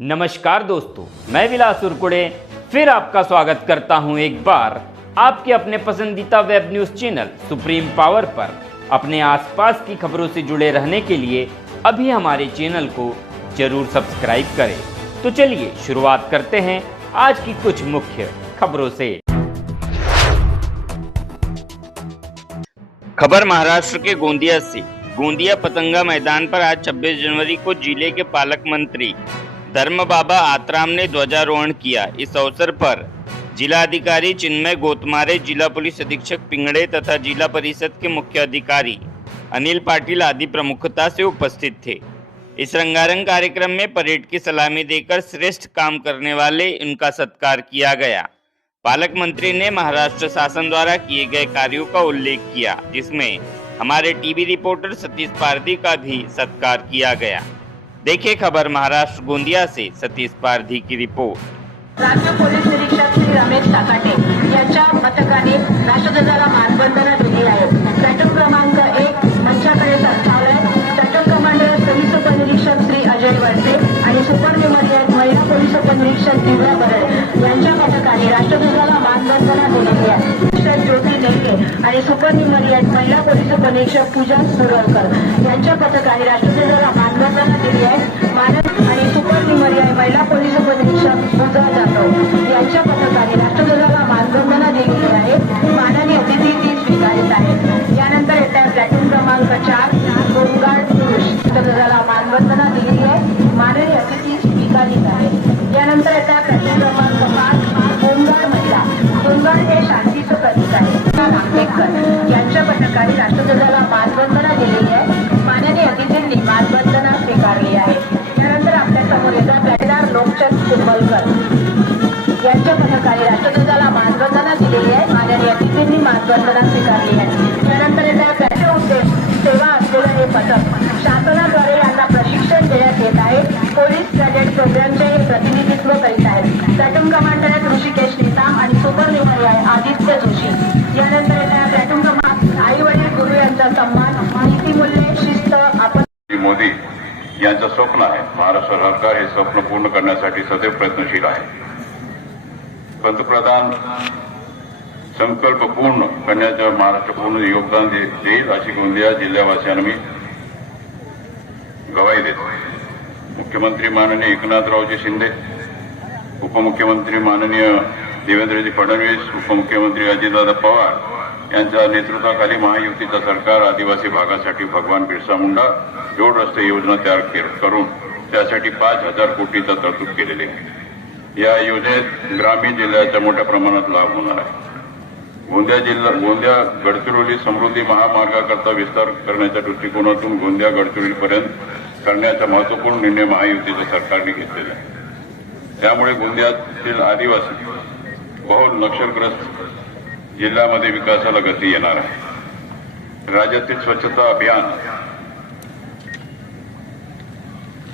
नमस्कार दोस्तों, मैं विलास उरकुड़े फिर आपका स्वागत करता हूं एक बार आपके अपने पसंदीदा web news channel supreme power पर। अपने आसपास की खबरों से जुड़े रहने के लिए अभी हमारे चैनल को जरूर सब्सक्राइब करें। तो चलिए शुरुआत करते हैं आज की कुछ मुख्य खबरों से। खबर महाराष्ट्र के गोंदिया से। गोंदिया पतंगा मैदान पर आज 26 जनवरी को जिले के पालक मंत्री धर्म बाबा आत्राम ने ध्वजारोहण किया। इस अवसर पर जिला अधिकारी चिन्मय गोतमारे, जिला पुलिस अधीक्षक पिंगड़े तथा जिला परिषद के मुख्य अधिकारी अनिल पाटिल आदि प्रमुखता से उपस्थित थे। इस रंगारंग कार्यक्रम में परेड की सलामी देकर श्रेष्ठ काम करने वाले उनका सत्कार किया गया। पालक मंत्री ने महाराष्ट्र शासन द्वारा किए गए कार्यों का उल्लेख किया, जिसमें हमारे टीवी रिपोर्टर सतीश पारधी का भी सत्कार किया गया। देखिए खबर महाराष्ट्र गोंदिया से सतीश पारधी की रिपोर्ट। राज्य पोलीस निरीक्षक श्री रमेश साकाटे यांच्या पथकाने राष्ट्रध्वजाला मानवंदना दिली आहे। प्लॅटून क्रमांक 1 मंचाकडे सरसावलाय। प्लॅटून कमांडर पोलीस उपनिरीक्षक श्री अजय वरसे आणि सुपरन्युमरियट महिला पोलीस उपनिरीक्षक दिव्या बरड यांच्या पथकाने राष्ट्रध्वजाला मानवंदना दिली आहे। ज्योती नेके आणि सुपरन्युमरियट महिला पोलीस उपनिरीक्षक पूजा सुरळकर यांच्या पथकाने राष्ट्रध्वजाला मानवंदना दिली आहे। मानद आणि सुपरन्युमरियट महिला पोलीस उपनिरीक्षक पूजा जाधव यांच्या पथकाने राष्ट्रध्वजाला मानवंदना दिलेली आहे। माननीय अतिथी ती स्वीकारत आहेत। यानंतर येत्या प्लॅटून क्रमांक 4 होमगार्ड पुरुष राष्ट्रध्वजाला मानवंदना दिलेली आहे। माननीय अतिथी स्वीकारत आहेत। यानंतर येत्या प्लॅटून क्रमांक 5 होमगार्ड महिला। होमगार्ड हे शांतीचं प्रतीक आहे। आंबेडकर यांच्या पथकाने राष्ट्रध्वजाला मानवंदना दिलेली आहे। माननीय अतिथींनी मानवंदना स्वीकारली आहे। यानंतर आपल्या समोर येत्या प्लॅटून लोकचंद कुंभलकर यांच्या पथकाने राष्ट्रध्वजाला मानवंदना दिलेली आहे। माननीय अतिथींनी मानवंदना स्वीकारली आहे। यानंतर येत्या त्याचे उद्देश सेवा असलेलं हे पथक शासनाद्वारे यांना प्रशिक्षण देण्यात येत आहे। पोलीस कॅडेट प्रोग्रामचे हे प्रतिनिधित्व करीत आहेत। प्लॅटून कमांडर आहेत ऋषिकेश निताम आणि सुपरन्युमरियट आदित्य जोशी। यानंतर येत्या प्लॅटून क्रमांक आई वडील गुरु यांचा सन्मान, नीतिमूल्ये, शिस्त आपण मोदी यांचं स्वप्न आहे। महाराष्ट्र सरकार हे स्वप्न पूर्ण करण्यासाठी सदैव प्रयत्नशील आहे। पंतप्रधान संकल्प पूर्ण करण्याच्या महाराष्ट्र पूर्ण योगदान देईल अशी गोंदिया जिल्ह्यावासियांना मी गवाही देतो। मुख्यमंत्री माननीय एकनाथरावजी शिंदे, उपमुख्यमंत्री माननीय देवेंद्रजी फडणवीस, उपमुख्यमंत्री अजितदादा पवार यांच्या नेतृत्वाखाली महायुतीचं सरकार आदिवासी भागासाठी भगवान बिरसा मुंडा जोड रस्ते योजना तयार करून त्यासाठी 5,000 कोटीचा तरतूद केलेली आहे। या योजनेत ग्रामीण जिल्ह्याचा मोठ्या प्रमाणात लाभ होणार आहे। गोंदिया गडचिरोली समृद्धी महामार्गाकरता विस्तार करण्याच्या दृष्टिकोनातून गोंदिया गडचिरोलीपर्यंत करण्याचा महत्वपूर्ण निर्णय महायुतीच्या सरकारने घेतलेला आहे। त्यामुळे गोंदियातील आदिवासी बहुल नक्षलग्रस्त जिल्ह्यामध्ये विकासाला गती येणार आहे। राज्यातील स्वच्छता अभियान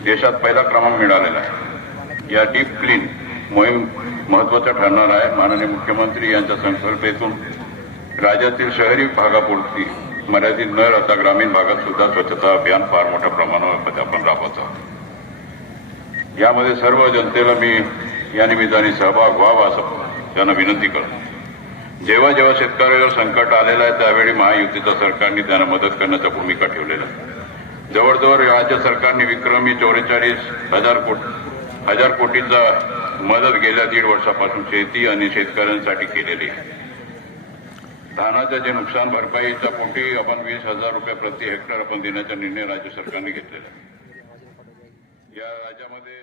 देशात पहिला क्रमांक मिळालेला आहे। या डीप क्लीन मोहीम महत्वाचा ठरणार आहे। माननीय मुख्यमंत्री यांच्या संकल्पनेतून राज्यातील शहरी भागापुरती मर्यादित न राहता ग्रामीण भागात सुद्धा स्वच्छता अभियान फार मोठ्या प्रमाणावर आपण राबवत आहोत। यामध्ये सर्व जनतेला मी या निमित्ताने सहभाग व्हावा असं त्यांना विनंती करतो। जेव्हा जेव्हा शेतकऱ्यावर संकट आलेलं आहे त्यावेळी महायुतीच्या सरकारने त्यांना मदत करण्याचा भूमिका ठेवलेला आहे। जवळजवळ राज्य सरकारने विक्रमी 44,000 कोटीचा मदत गेल्या 1.5 वर्षापासून शेती आणि शेतकऱ्यांसाठी केलेली आहे। धानाच्या जे नुकसान भरपाईच्या पोटी आपण 20,000 रुपये प्रति हेक्टर आपण देण्याचा निर्णय राज्य सरकारने घेतलेला आहे। या राज्यामध्ये